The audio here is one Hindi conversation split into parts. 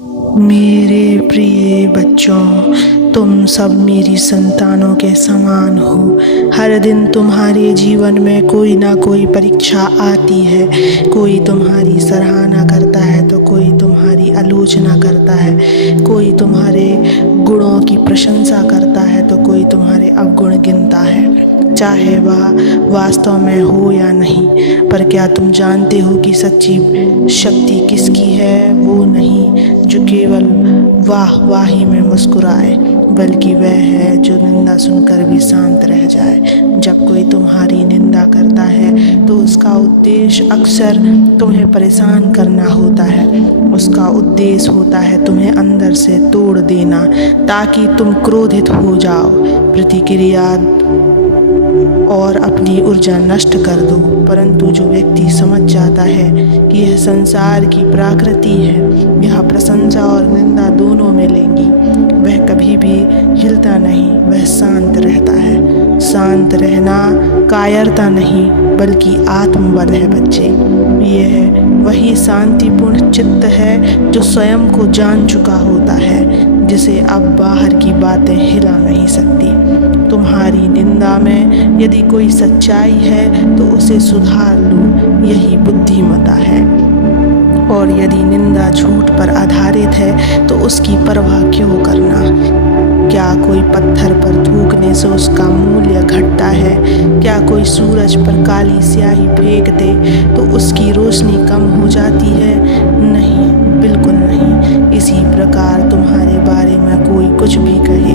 मेरे प्रिय बच्चों, तुम सब मेरी संतानों के समान हो। हर दिन तुम्हारे जीवन में कोई ना कोई परीक्षा आती है। कोई तुम्हारी सराहना करता है तो कोई तुम्हारी आलोचना करता है। कोई तुम्हारे गुणों की प्रशंसा करता है तो कोई तुम्हारे अवगुण गिनता है, चाहे वह वास्तव में हो या नहीं। पर क्या तुम जानते हो कि सच्ची शक्ति किसकी है? वो नहीं जो केवल वाह वाही में मुस्कुराए, बल्कि वह है जो निंदा सुनकर भी शांत रह जाए। जब कोई तुम्हारी निंदा करता है तो उसका उद्देश्य अक्सर तुम्हें परेशान करना होता है। उसका उद्देश्य होता है तुम्हें अंदर से तोड़ देना, ताकि तुम क्रोधित हो जाओ, प्रतिक्रिया और अपनी ऊर्जा नष्ट कर दो। परंतु जो व्यक्ति समझ जाता है कि यह संसार की प्रकृति है, यह प्रशंसा और निंदा दोनों मिलेंगी, वह कभी भी हिलता नहीं, वह शांत रहता है। शांत रहना कायरता नहीं बल्कि आत्मबल है बच्चे। यह वही शांतिपूर्ण चित्त है जो स्वयं को जान चुका होता है, जिसे अब बाहर की बातें हिला नहीं सकती। तुम्हारी निंदा में यदि कोई सच्चाई है तो उसे सुधार लो, यही बुद्धिमता है। और यदि निंदा झूठ पर आधारित है तो उसकी परवाह क्यों करना? क्या कोई पत्थर पर थूकने से उसका मूल्य घटता है? क्या कोई सूरज पर काली स्याही फेंक दे तो उसकी रोशनी कम हो जाती है? नहीं, बिल्कुल नहीं। इसी प्रकार तुम्हारे बारे में कोई कुछ भी कहे,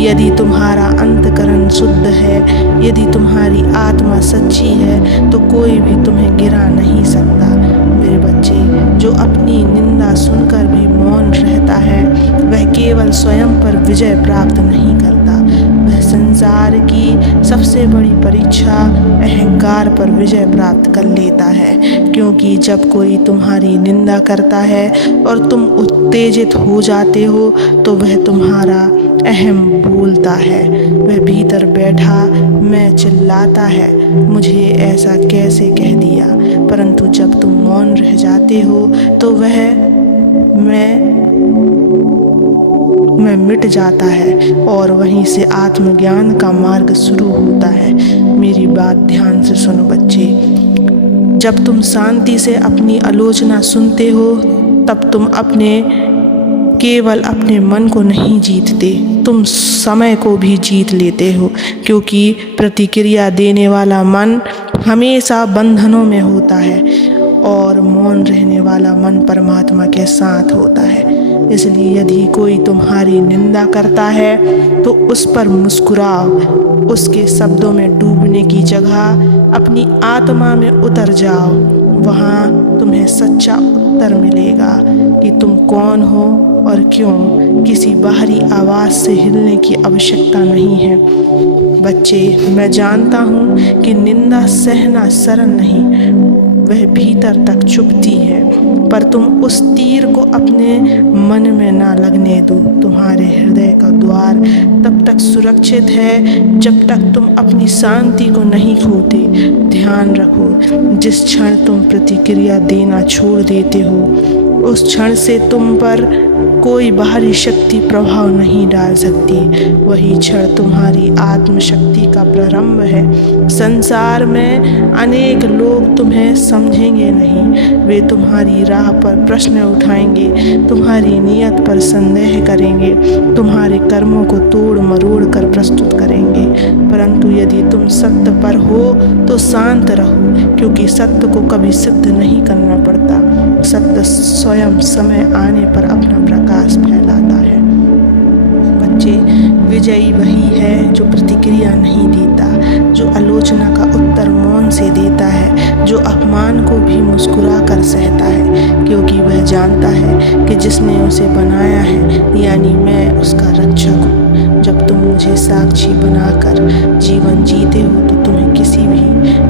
यदि तुम्हारा अंतकरण शुद्ध है, यदि तुम्हारी आत्मा सच्ची है, तो कोई भी तुम्हें गिरा नहीं सकता। मेरे बच्चे, जो अपनी निंदा सुनकर भी मौन रहता है, वह केवल स्वयं पर विजय प्राप्त नहीं करता, वह संसार की सबसे बड़ी परीक्षा अहंकार पर विजय प्राप्त कर लेता है। क्योंकि जब कोई तुम्हारी निंदा करता है और तुम उत्तेजित हो जाते हो तो वह तुम्हारा अहम बोलता है। वह भीतर बैठा मैं चिल्लाता है, मुझे ऐसा कैसे कह दिया। परंतु जब तुम मौन रह जाते हो तो वह मैं मिट जाता है और वहीं से आत्मज्ञान का मार्ग शुरू होता है। मेरी बात ध्यान से सुनो बच्चे, जब तुम शांति से अपनी आलोचना सुनते हो तब तुम केवल अपने मन को नहीं जीतते, तुम समय को भी जीत लेते हो। क्योंकि प्रतिक्रिया देने वाला मन हमेशा बंधनों में होता है और मौन रहने वाला मन परमात्मा के साथ होता है। इसलिए यदि कोई तुम्हारी निंदा करता है तो उस पर मुस्कुराओ, उसके शब्दों में डूबने की जगह अपनी आत्मा में उतर जाओ। वहाँ तुम्हें सच्चा उत्तर मिलेगा कि तुम कौन हो और क्यों। किसी बाहरी आवाज़ से हिलने की आवश्यकता नहीं है। बच्चे, मैं जानता हूँ कि निंदा सहना सरल नहीं, वह भीतर तक चुभती है, पर तुम उस तीर को अपने मन में ना लगने दो। तुम्हारे हृदय का द्वार तब तक सुरक्षित है जब तक तुम अपनी शांति को नहीं खोते। ध्यान रखो, जिस क्षण तुम प्रतिक्रिया देना छोड़ देते हो उस क्षण से तुम पर कोई बाहरी शक्ति प्रभाव नहीं डाल सकती। वही क्षण तुम्हारी आत्मशक्ति का प्रारंभ है। संसार में अनेक लोग तुम्हें समझेंगे नहीं, वे तुम्हारी राह पर प्रश्न उठाएंगे, तुम्हारी नियत पर संदेह करेंगे, तुम्हारे कर्मों को तोड़ मरोड़ कर प्रस्तुत करेंगे। परंतु यदि तुम सत्य पर हो तो शांत रहो, क्योंकि सत्य को कभी सिद्ध नहीं करना पड़ता। सत्य स्वयं समय आने पर अपना प्रकाश फैलाता है। बच्चे, विजयी वही है जो प्रतिक्रिया नहीं देता, जो आलोचना का उत्तर मौन से देता है, जो अपमान को भी मुस्कुरा कर सहता है, क्योंकि वह जानता है कि जिसने उसे बनाया है यानी मैं उसका रक्षक हूँ। जब तुम मुझे साक्षी बनाकर जीवन जीते हो तो तुम्हें किसी भी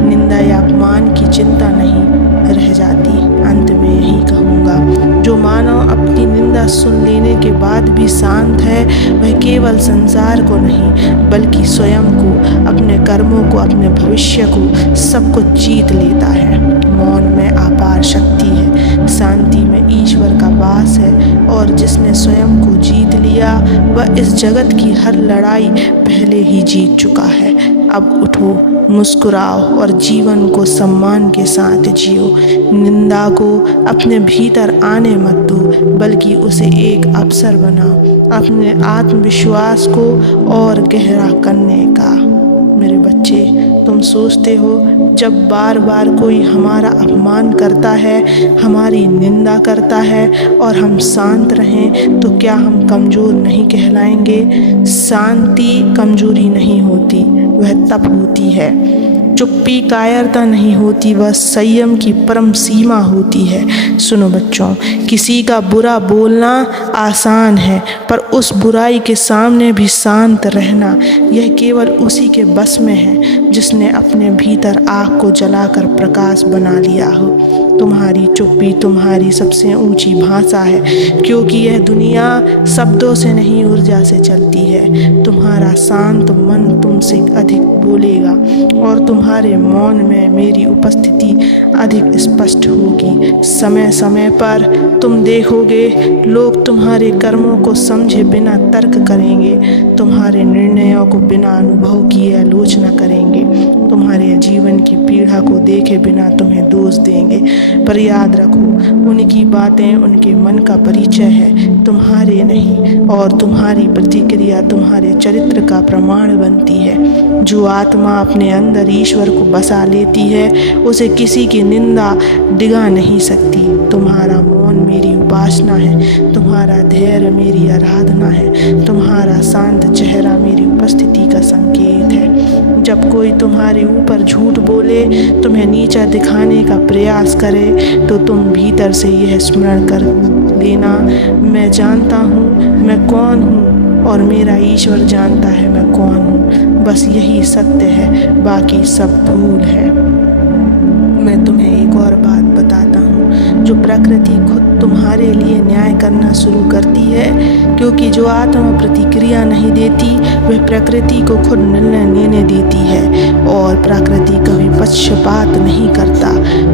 निंदा या अपमान की चिंता नहीं रह जाती। अंत में यही कहूँगा, जो मानव अपनी निंदा सुन लेने के बाद भी शांत है, वह केवल संसार को नहीं बल्कि स्वयं को, अपने कर्मों को, अपने भविष्य को, सब कुछ जीत लेता है। मौन में अपार शक्ति है। शांति में ईश्वर का वास है और जिसने स्वयं को जीत लिया वह इस जगत की हर लड़ाई पहले ही जीत चुका है। अब उठो, मुस्कुराओ और जीवन को सम्मान के साथ जियो। निंदा को अपने भीतर आने मत दो, बल्कि उसे एक अवसर बनाओ अपने आत्मविश्वास को और गहरा करने का। मेरे बच्चे, तुम सोचते हो जब बार बार कोई हमारा अपमान करता है, हमारी निंदा करता है और हम शांत रहें तो क्या हम कमज़ोर नहीं कहलाएंगे? शांति कमज़ोरी नहीं होती, वह तप होती है। चुप्पी कायरता नहीं होती, वह संयम की परम सीमा होती है। सुनो बच्चों, किसी का बुरा बोलना आसान है, पर उस बुराई के सामने भी शांत रहना यह केवल उसी के बस में है जिसने अपने भीतर आग को जलाकर प्रकाश बना लिया हो। तुम्हारी चुप्पी तुम्हारी सबसे ऊंची भाषा है, क्योंकि यह दुनिया शब्दों से नहीं ऊर्जा से चलती है। तुम्हारा शांत मन तुमसे अधिक बोलेगा और तुम्हारे मौन में मेरी उपस्थिति अधिक स्पष्ट होगी। समय समय पर तुम देखोगे लोग तुम्हारे कर्मों को समझे बिना तर्क करेंगे, तुम्हारे निर्णयों को बिना अनुभव किए आलोचना करेंगे, तुम्हारे जीवन की पीड़ा को देखे बिना तुम्हें दोष देंगे। पर याद रखो, उनकी बातें उनके मन का परिचय है, तुम्हारे नहीं, और तुम्हारी प्रतिक्रिया तुम्हारे चरित्र का प्रमाण बनती है। जो आत्मा अपने अंदर ईश्वर को बसा लेती है उसे किसी की निंदा डिगा नहीं सकती। तुम्हारा मौन मेरी उपासना है, तुम्हारा धैर्य मेरी आराधना है, तुम्हारा शांत चेहरा मेरी उपस्थिति का संकेत है। जब कोई तुम्हारे ऊपर झूठ बोले, तुम्हें नीचा दिखाने का प्रयास करे, तो तुम भीतर से यह स्मरण कर लेना, मैं जानता हूँ मैं कौन हूँ और मेरा ईश्वर जानता है मैं कौन हूँ। बस यही सत्य है, बाकी सब भूल है। मैं तुम्हें एक और बात बताता हूँ, जो प्रकृति खुद तुम्हारे लिए न्याय करना शुरू करती है, क्योंकि जो आत्मा प्रतिक्रिया नहीं देती वह प्रकृति को खुद निर्णय लेने देती है, और प्रकृति कभी पक्षपात नहीं करता।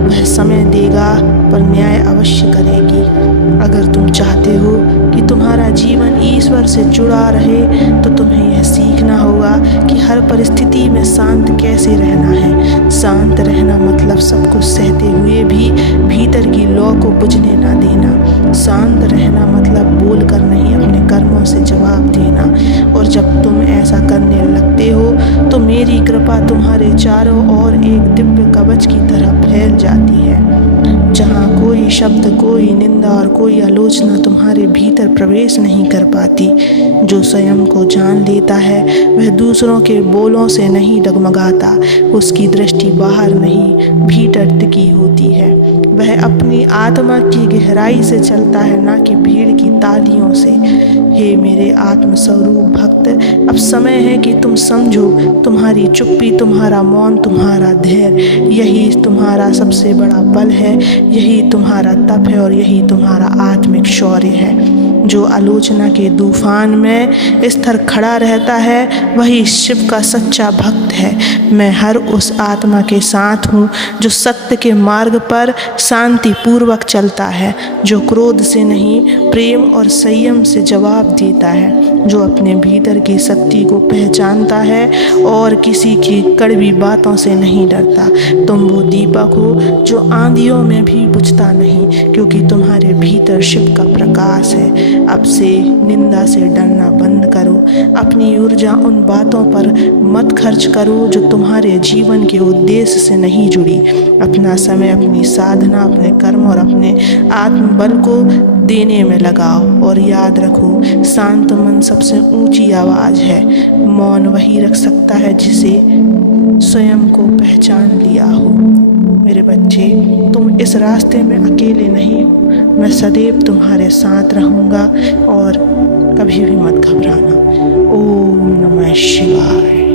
वह समय देगा पर न्याय अवश्य करेगी। अगर तुम चाहते हो कि तुम्हारा जीवन ईश्वर से जुड़ा रहे तो तुम्हें यह सीखना होगा कि हर परिस्थिति में शांत कैसे रहना है। शांत रहना मतलब सब कुछ सहते हुए भी भीतर की लौ को बुझने ना देना। शांत रहना मतलब बोल कर नहीं, अपने कर्मों से जवाब देना। और जब तुम ऐसा करने लगते हो तो मेरी कृपा तुम्हारे चारों ओर एक दिव्य कवच की तरह फैल जाती है, जहाँ कोई शब्द, कोई निंदा और कोई आलोचना तुम्हारे भीतर प्रवेश नहीं कर पाती। जो स्वयं को जान लेता है वह दूसरों के बोलों से नहीं डगमगाता, उसकी दृष्टि बाहर नहीं भीतर टिकी होती है। वह अपनी आत्मा की गहराई से चलता है, ना कि भीड़ की तालियों से। हे मेरे आत्मस्वरूप भक्त, अब समय है कि तुम समझो, तुम्हारी चुप्पी, तुम्हारा मौन, तुम्हारा धैर्य, यही तुम्हारा सबसे बड़ा बल है, यही तुम्हारा तप है और यही तुम्हारा आत्मिक शौर्य है। जो आलोचना के तूफान में स्थिर खड़ा रहता है वही शिव का सच्चा भक्त है। मैं हर उस आत्मा के साथ हूँ जो सत्य के मार्ग पर शांति पूर्वक चलता है, जो क्रोध से नहीं प्रेम और संयम से जवाब देता है, जो अपने भीतर की शक्ति को पहचानता है और किसी की कड़वी बातों से नहीं डरता। तुम वो दीपक हो जो आंधियों में भी बुझता नहीं, क्योंकि तुम्हारे भीतर शिव का प्रकाश है। अब से निंदा से डरना बंद करो, अपनी ऊर्जा उन बातों पर मत खर्च करो जो तुम्हारे जीवन के उद्देश्य से नहीं जुड़ी। अपना समय अपनी साधना, अपने कर्म और अपने आत्मबल को देने में लगाओ। और याद रखो, शांत मन सबसे ऊंची आवाज़ है। मौन वही रख सकता है जिसे स्वयं को पहचान लिया हो। मेरे बच्चे, तुम इस रास्ते में अकेले नहीं हो। मैं सदैव तुम्हारे साथ रहूँगा और कभी भी मत घबराना। ओम नमः शिवाय।